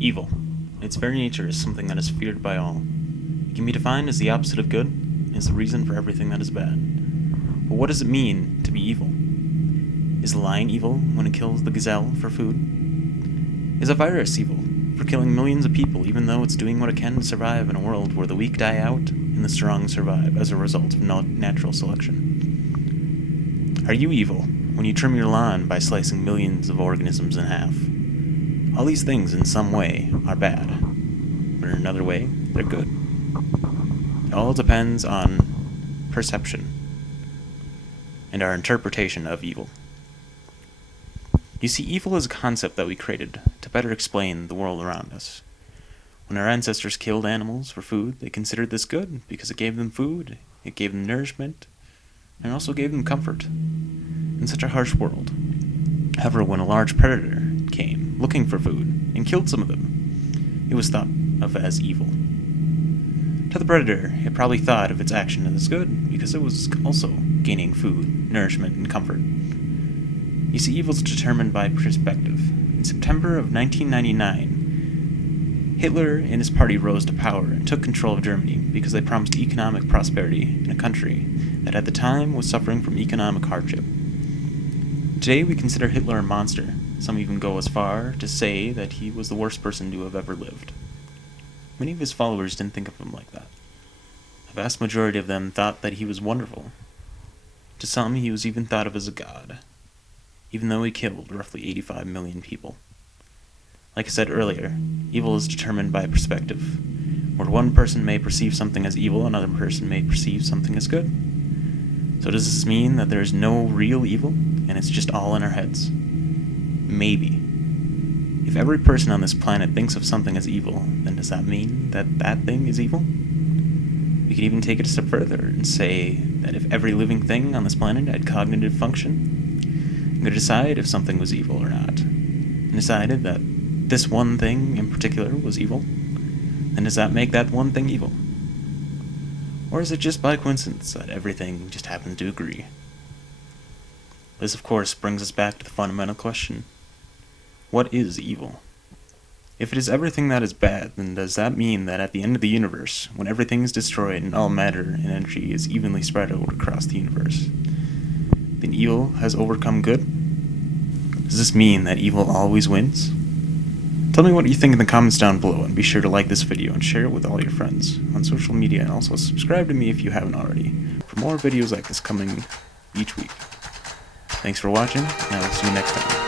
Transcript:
Evil. In its very nature is something that is feared by all. It can be defined as the opposite of good, and is the reason for everything that is bad. But what does it mean to be evil? Is a lion evil when it kills the gazelle for food? Is a virus evil for killing millions of people even though it's doing what it can to survive in a world where the weak die out and the strong survive as a result of natural selection? Are you evil when you trim your lawn by slicing millions of organisms in half? All these things in some way are bad, but in another way, they're good. It all depends on perception and our interpretation of evil. You see, evil is a concept that we created to better explain the world around us. When our ancestors killed animals for food, they considered this good because it gave them food, it gave them nourishment, and also gave them comfort in such a harsh world. However, when a large predator came looking for food and killed some of them, it was thought of as evil. To the predator, it probably thought of its action as good because it was also gaining food, nourishment, and comfort. You see, evil is determined by perspective. In September of 1999, Hitler and his party rose to power and took control of Germany because they promised economic prosperity in a country that at the time was suffering from economic hardship. Today we consider Hitler a monster. Some even go as far to say that he was the worst person to have ever lived. Many of his followers didn't think of him like that. A vast majority of them thought that he was wonderful. To some, he was even thought of as a god, even though he killed roughly 85 million people. Like I said earlier, evil is determined by perspective, where one person may perceive something as evil, another person may perceive something as good. So does this mean that there is no real evil, and it's just all in our heads? Maybe. If every person on this planet thinks of something as evil, then does that mean that that thing is evil? We could even take it a step further and say that if every living thing on this planet had cognitive function, and could decide if something was evil or not, and decided that this one thing in particular was evil, then does that make that one thing evil? Or is it just by coincidence that everything just happens to agree? This, of course, brings us back to the fundamental question: what is evil? If it is everything that is bad, then does that mean that at the end of the universe, when everything is destroyed and all matter and energy is evenly spread out across the universe, then evil has overcome good? Does this mean that evil always wins? Tell me what you think in the comments down below, and be sure to like this video and share it with all your friends on social media, and also subscribe to me if you haven't already for more videos like this coming each week. Thanks for watching, and I'll see you next time.